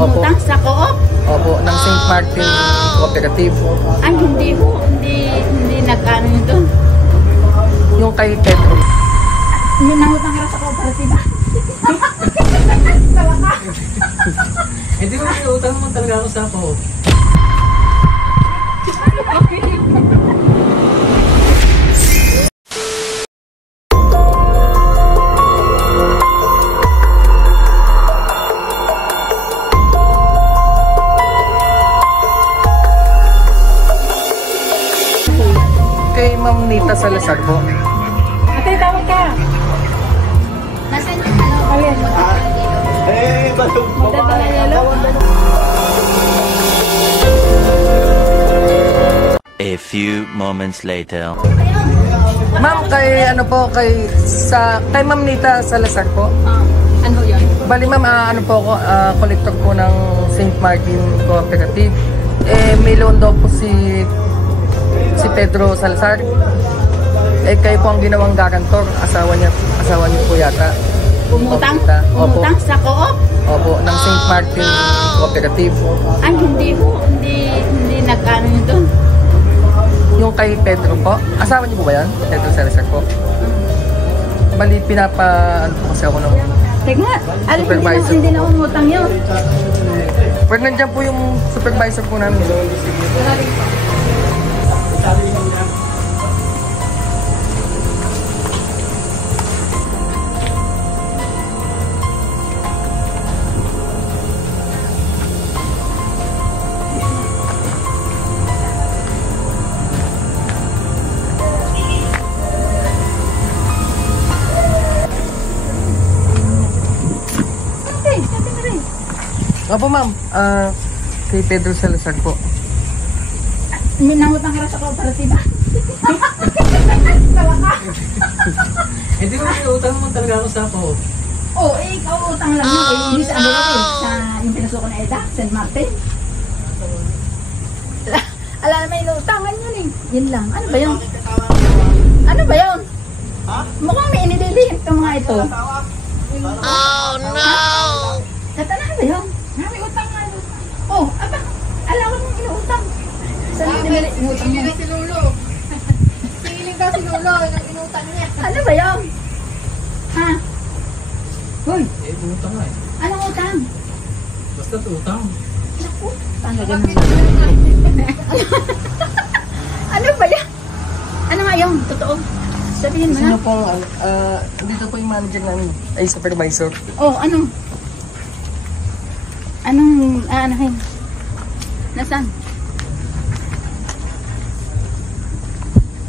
Umutang sa Co-op? Opo, ng St. Martin Cooperative. Ay, hindi ho. Hindi nagkano yun doon. Yung kay Pedro. Yung nangutang ka sa kooperatiba? Tawa ka. Hindi ko utang naman talaga ako sa Co-op. Kay Ma'am Nita Salazar po. Ate, tawag ka. Nasaan yung ano? Alin? Magdadala yelo? A few moments later. Ma'am, kay ano po, kay Ma'am Nita Salazar po. Ano yun? Bali ma'am, ano po ako, collector po ng St. Martin Cooperative. May loan daw po si Pedro Salazar. Kayo po ang ginawang garantor, asawa niyo po yata. Umutang? Opo. Umutang sa Co-op? Opo, ng St. Martin Cooperative. Ay, hindi ho. Hindi nagkano yun doon. Yung kay Pedro po, asawa niyo po ba yan? Pedro Salazar po. Bali, ano po kasi ako ng Teka, supervisor. hindi na umutang yun. Pero nandiyan po yung supervisor po namin. Opo ma'am, kay Pedro Salazar po. May nangutang ka sa kooperatiba? Tawa ka. Hindi ko utang naman talaga ako sa Co-op. Oo, ikaw utang lang yun. Hindi sa ano lang sa yung pinasuko na EDA, St. Martin. Ala na may inuutangan yun eh. Yun lang. Ano ba yun? Ano ba yun? Mukhang may inililihim itong mga ito. Oh no! Ito na ba yun? May utang nga. Oh, aba. Alam ko mong inuutang. Saan yung inutang mo? Si Lolo. Siling daw si Lolo ng inutang niya. Ano ba yun? Ha? Hoy, Utang nga eh. anong utang? Basta utang. Naku, talaga naman. Ano ba yan? Ano nga yun? Totoo. Sabihin mo na. Sino po, dito po yung manager namin, ay supervisor. Oh, ano? Anong, aanahin? Nasaan?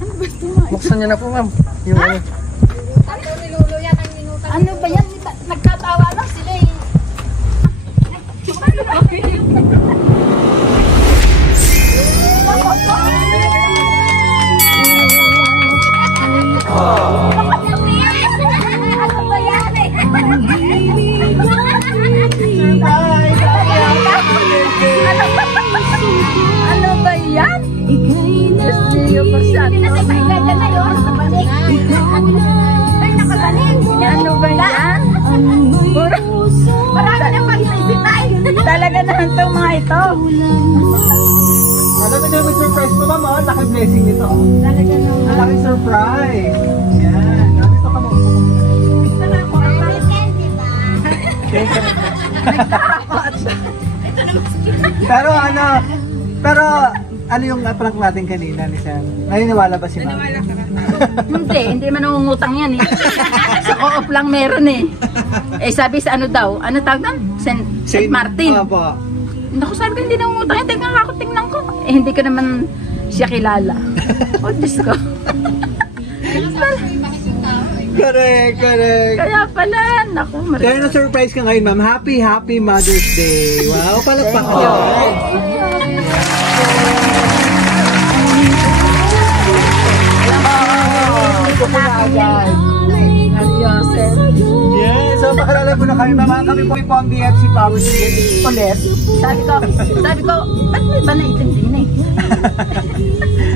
Ano ba ito nga? Buksan niyo na po ma'am. Yung ano. Ano ni Lolo yan ang inutang Ano ba yan? Nagkatawa lang sila eh. Ano ba yan eh? Ano ba yan? Pinasagpahigan ka na yun. Nakabalik. Ay, nakabalik. Ano ba yan? Marami na pagsisitay. Talaga naman itong mga ito. Alam mo may surprise mo ma'am, oh. Laki blessing nito. Talaga naman. Laki surprise. Yan. Nandito ka mo. Pero ano yung prank natin kanina ni Sam? Naniniwala ba si ma'am? Hindi man nangungutang yan eh. Sa Co-op lang meron eh. Sabi sa ano daw, ano tawag doon? St. Martin. Opo. Naku, sabi ko hindi nangungutang yan. Tingnan ako, tingnan ko. Hindi ko naman siya kilala. Oh, Diyos ko. Correct. Kaya pala, naku, Kaya na-surprise ka ngayon, ma'am. Happy Mother's Day. Wow, palakpakan. Ito po na agad. Yes, so pakilala po na kami. Mama, kami po ang BFC Power Singing ulit. Sabi ko, ba't may ba naitindi na eh?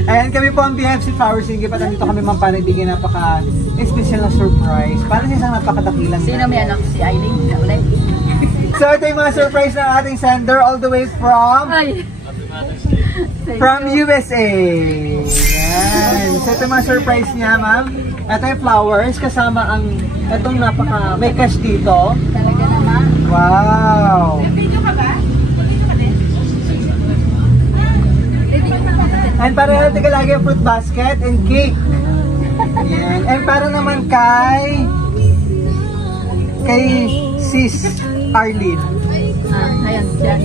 Ayan, kami po ang BFC Power Singing. At nandito kami ma'am para ibigyan napaka-special na surprise. Para sa isang napakadakilang. Sino may anak? Si Eileen? Na ulit? So ito yung mga surprise ng ating sender all the way from Ay. USA. Yan. So ito yung mga surprise niya, ma'am. Ito yung flowers kasama ang itong may cash dito. Talaga naman. Wow. Video ka ba? Video ka din? And para tika lagi yung fruit basket and cake. Yan. And para naman kay Sis Arlene. Ayan siya.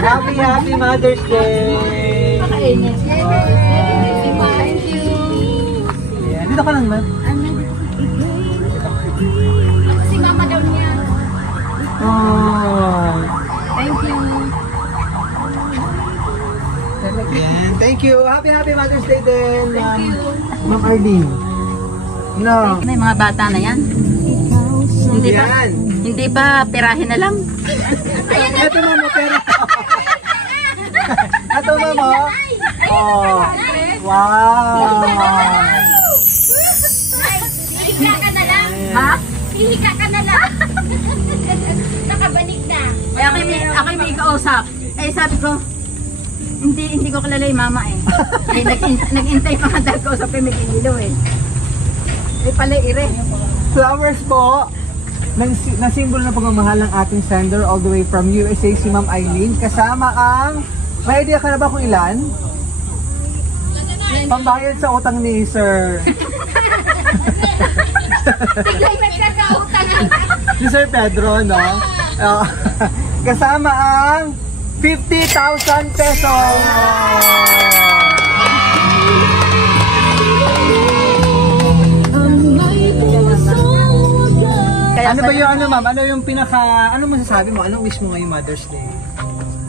Happy Mother's Day! Makainit. Thank you. Yan. Dito ka lang, ma'am. Si mama daw niya. Oh. Thank you. Yan. Thank you. Happy Mother's Day din. Thank you. Ma'am Arlene. No. May mga bata na yan. Yan. Hindi pa pirahin na lang. Ito mamo, pero... Ito mamo. Oh. Wow. Hihiga ka na lang. Ha? Hihiga ka na lang. Nakabanig na. Ako may kausap. Eh sabi ko, hindi ko kilala yung mama eh. Nag-intay pa nga dahil kausap ko may kinilaw eh. Eh pala ire. Flowers po. Na simbolo ng pagmamahal ng ating sender all the way from USA, si Ma'am Eileen. Kasama ang... May idea ka na ba kung ilan? Pambayad sa utang ni Sir. Biglang nagkakautang. Si Sir Pedro, no? Kasama ang 50,000 pesos! Ano ba yung ma'am? Ano yung ano masasabi mo? Anong wish mo ngayong Mother's Day?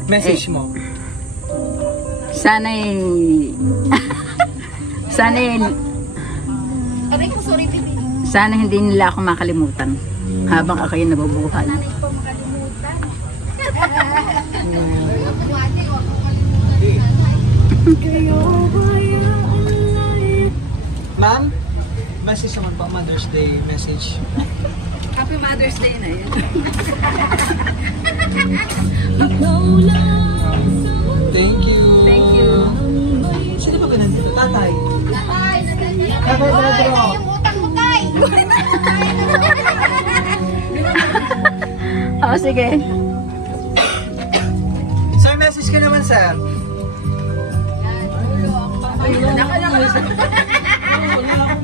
Message mo? Sana'y Aray ko, sorry, baby. sana hindi nila ako makalimutan habang ako yung nabubuhay. Nanay ko makalimutan. Ma'am, message naman po Mother's Day message. Happy Mother's Day na yun. Thank you. Thank you. Sino ba nandito? Tatay. Ay, Tatay Pedro. Pedro. Yung utang mo, tay. Oo, sige. Sir, message ka naman, sir. Wala akong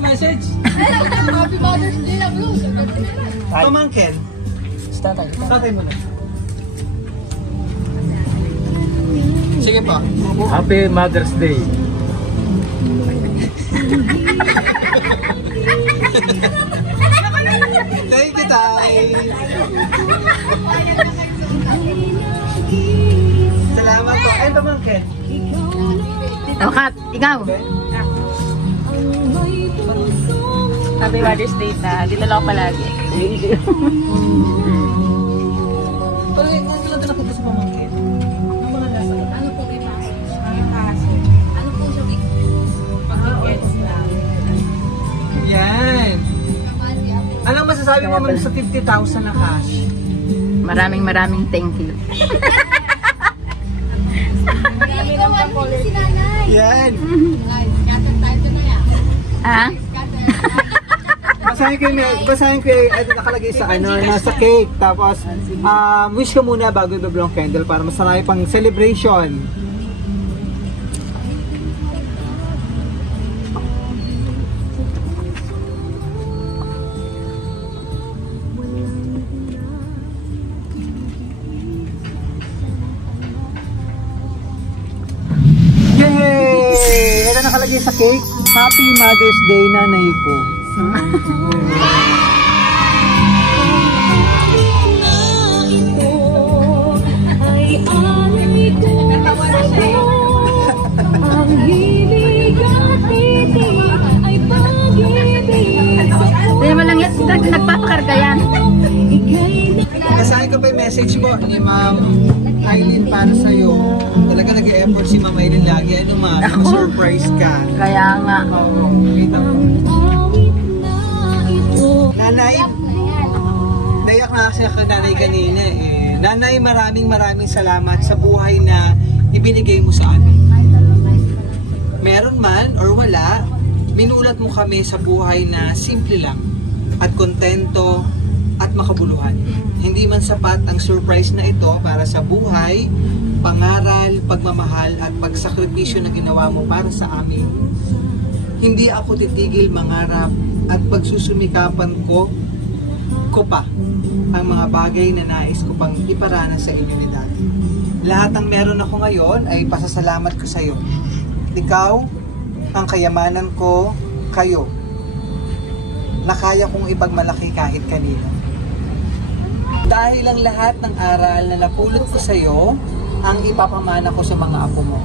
message. Happy Mother's Day na, bro. Pamangkin. Tatay. Tatay mo na. Sige po. Happy Mother's Day. Thank you, Tay. Salamat po. Ay, pamangkin. Kat, ikaw. Happy Mother's Day ta. Dito lang ako palagi. Pero hindi lang nakita sa pamangkin. Ano po may message? Ano po siya? Pag-gets lang. Yan. Anong masasabi mo ma'am sa 50,000 na cash? Maraming thank you. Kaya ikaw, ano si nanay? Yan. Scatter tayo na yan. Ha? Basahin ko yung nakalagay sa nasa cake. Tapos, wish ka muna bago i-blow ang candle para mas marami pang celebration. Yay! Ito nakalagay sa cake. Happy Mother's Day, nanay ko. Hindi mo lang yan, nagpapakarga yan. Basahin ko pa yung message mo ni Ma'am Eileen para sa'yo. Talaga nag-e-effort si Ma'am Eileen lagi. Ano ma'am? Surprise ka. Kaya nga. Oo. Kita mo. Nanay, Naiyak na kasi ako nanay kanina eh. Nanay, maraming salamat sa buhay na ibinigay mo sa amin. Meron man or wala, minulat mo kami sa buhay na simple lang at kontento at makabuluhan. Hindi man sapat ang surprise na ito para sa buhay, pangaral, pagmamahal at pagsakripisyo na ginawa mo para sa amin. Hindi ako titigil mangarap at pagsusumikapan ko pa ang mga bagay na nais ko pang iparana sa inyo ni Daddy. Lahat ng meron ako ngayon ay pasasalamat ko sa iyo. Ikaw, ang kayamanan ko, kayo, na kaya kong ipagmalaki kahit kanino. Dahil ang lahat ng aral na napulot ko sa iyo, ang ipapamana ko sa mga apo mo.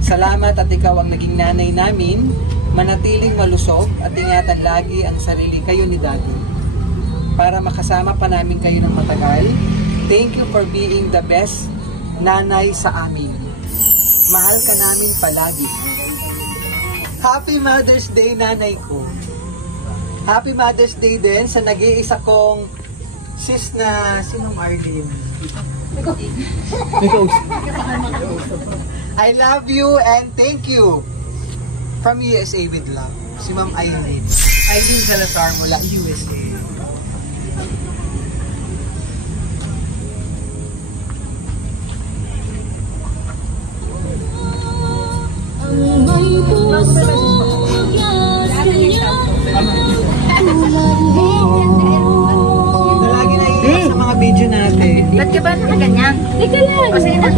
Salamat at ikaw ang naging nanay namin, manatiling malusog at ingatan lagi ang sarili kayo ni Daddy. Para makasama pa namin kayo ng matagal, thank you for being the best nanay sa amin. Mahal ka namin palagi. Happy Mother's Day, nanay ko. Happy Mother's Day din sa nag-iisa kong sis na sinong Arlene. I love you and thank you. From USA with love. Si Ma'am Aileen. Aileen Salazar mula USA. Lagi na iiyak sa mga video natin. Ba't ka ba nakaganyan? Teka lang. O sige na.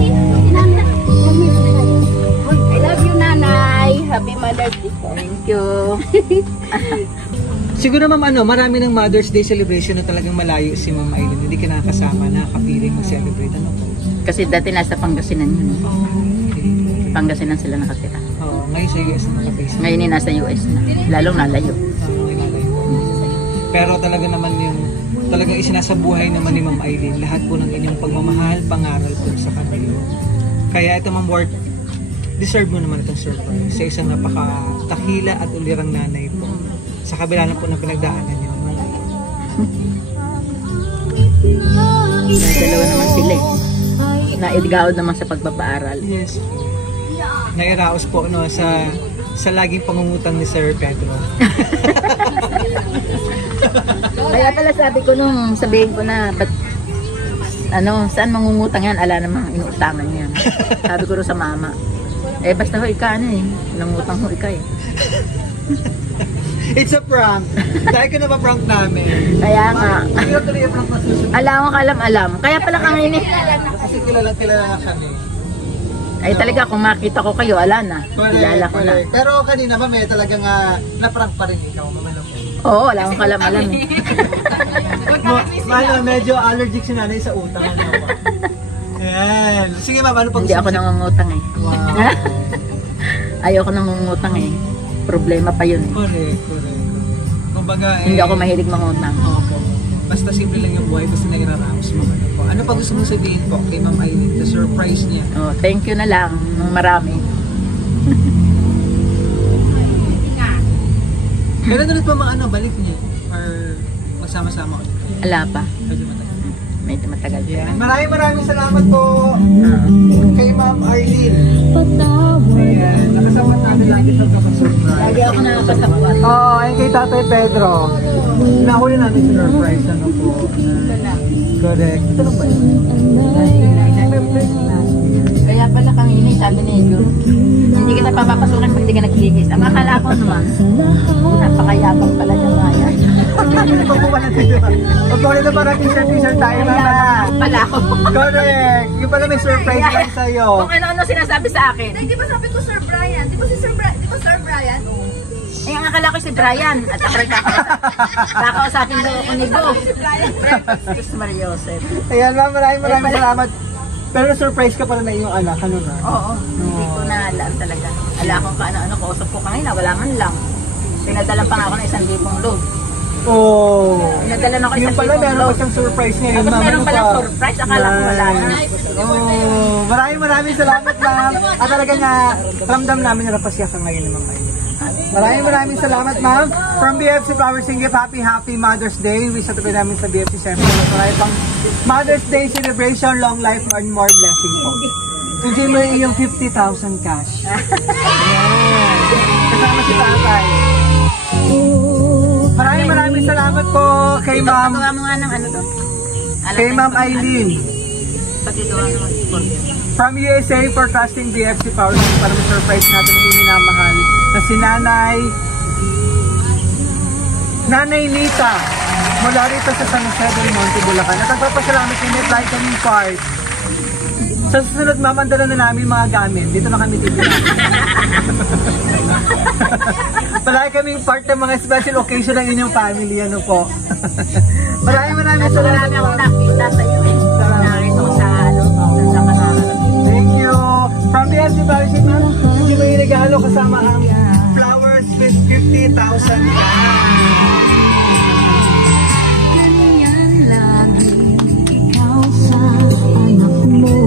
I love you, nanay. Happy Mother's Day. Thank you. Siguro ma'am, marami ng Mother's Day celebration na talagang malayo si Ma'am Aileen. Hindi ka nakakasama, nakaka-feeling mag-celebrate. Ano po? Kasi dati nasa Pangasinan yun. Okay. Pangasinan sila nakatira. Oo, ngayon sa US na nakabase. Ngayon yung nasa US na. Lalong nalayo. Pero talaga naman yung talagang isinasabuhay naman ni Ma'am Aileen lahat po ng inyong pagmamahal, pangaral po sa kanila. Kaya ito Ma'am Ward, deserve mo naman itong surprise sa isang napaka-takila at ulirang nanay po. Sa kabila na po ng pinagdaanan niyo naman. Dalawa naman sila eh. Naidgaod naman sa pagpapaaral. Yes. Nairaos po sa laging pangungutang ni Sir Pedro. Kaya pala sabi ko nung sabihin ko na ba't saan mangungutang yan? Ala namang inuutangan yan. Sabi ko rin sa mama. Eh basta ho ika nangutang ho ika eh. It's a prank. Dahil ka na ba prank namin? Kaya nga. Hindi ko tuloy yung prank na susunod. Alam. Kaya pala kami Kasi kilala na kami. ay talaga kung makita ko kayo, ala na. Kilala ko na. Pero kanina ba may talagang na-prank pa rin ikaw, mamala po. Oo, wala akong kalam-alam eh. Medyo allergic si nanay sa utang. Yan. Sige ma'am, ano pang Hindi ako nangungutang eh. Wow. Ayoko nangungutang eh. Problema pa yun eh. Correct. Kumbaga Hindi ako mahilig mangutang. Opo. Basta simple lang yung buhay, basta nagiraraos mo. Ano pa gusto mong sabihin po kay Ma'am Aileen? The surprise niya. Oh, thank you na lang ng marami. Kailan ulit pa balik niya? Or magsama-sama ulit? Ala pa. Medyo matagal. Medyo matagal pa. Yeah. Maraming salamat po kay Ma'am Aileen. Ayan, nakasama natin lagi sa kapasurprise. Lagi ako nakakasakwa. Oo, ayun kay Tatay Pedro. Nahuli namin sa surprise. Ano po? Correct. Ito lang ba yun? Kaya pala kami sabi ni Jun, hindi kita papapasukin pag hindi ka naglihis. Ang akala ko naman, napakayabang pala niya nga yan. Ito po pala dito. Huwag po ulit parang t-shirt tayo. Kaya pala ako. Correct. Yung pala may surprise lang sa'yo. Kung ano sinasabi sa akin. Di ba sabi ko Sir Brian? Di ba Sir Brian? Eh, ang akala ko si Brian at ako rin kakausapin daw ako ni Bo. Sis Maria Joseph. Ayan ma'am, maraming salamat. Pero surprise ka pala na iyong anak, ano na? Oo, hindi ko na alam talaga. Ala akong kaano-ano, kausap ko kanina, wala man lang. Pinadalan pa nga ako ng 1,000 load. Oh. Pinadalan ako Yung 1,000 pala meron load. pa siyang surprise ngayon, Tapos ma'am. meron Ano palang pa? surprise, akala ko wala na. Oh, maraming salamat ma'am. At talaga nga, ramdam namin na napasya ka ngayon ng mga Maraming salamat, ma'am. From BFC Flower Singip, happy Mother's Day. Wish natin namin sa BFC syempre. Marami pang Mother's Day celebration, long life and more blessing po. Enjoy mo yung iyong 50,000 cash. Ayan. Kasama si tatay. Maraming salamat po kay ma'am. Pagawa mo nga ng ano to. Kay ma'am Eileen. Pagkagawa mo ng scorpion. From USA for trusting BFC Power para ma-surprise natin yung minamahal na si Nanay Nita mula rito sa San Jose del Monte, Bulacan. At nagpapasalamat kay Net Light kaming part. Sa susunod, mamandala na namin mga gamit. Dito na kami titira. Palagi kaming part ng mga special occasion ng inyong family. Ano po? Maraming salamat. Marami akong nakita sa iyo eh. Nakita ko sa ano, sa kanal. Thank you. From the SB Bariship, hindi mo yung regalo kasama ang flowers with 50,000 Ganyan lagi ikaw sa anak mo.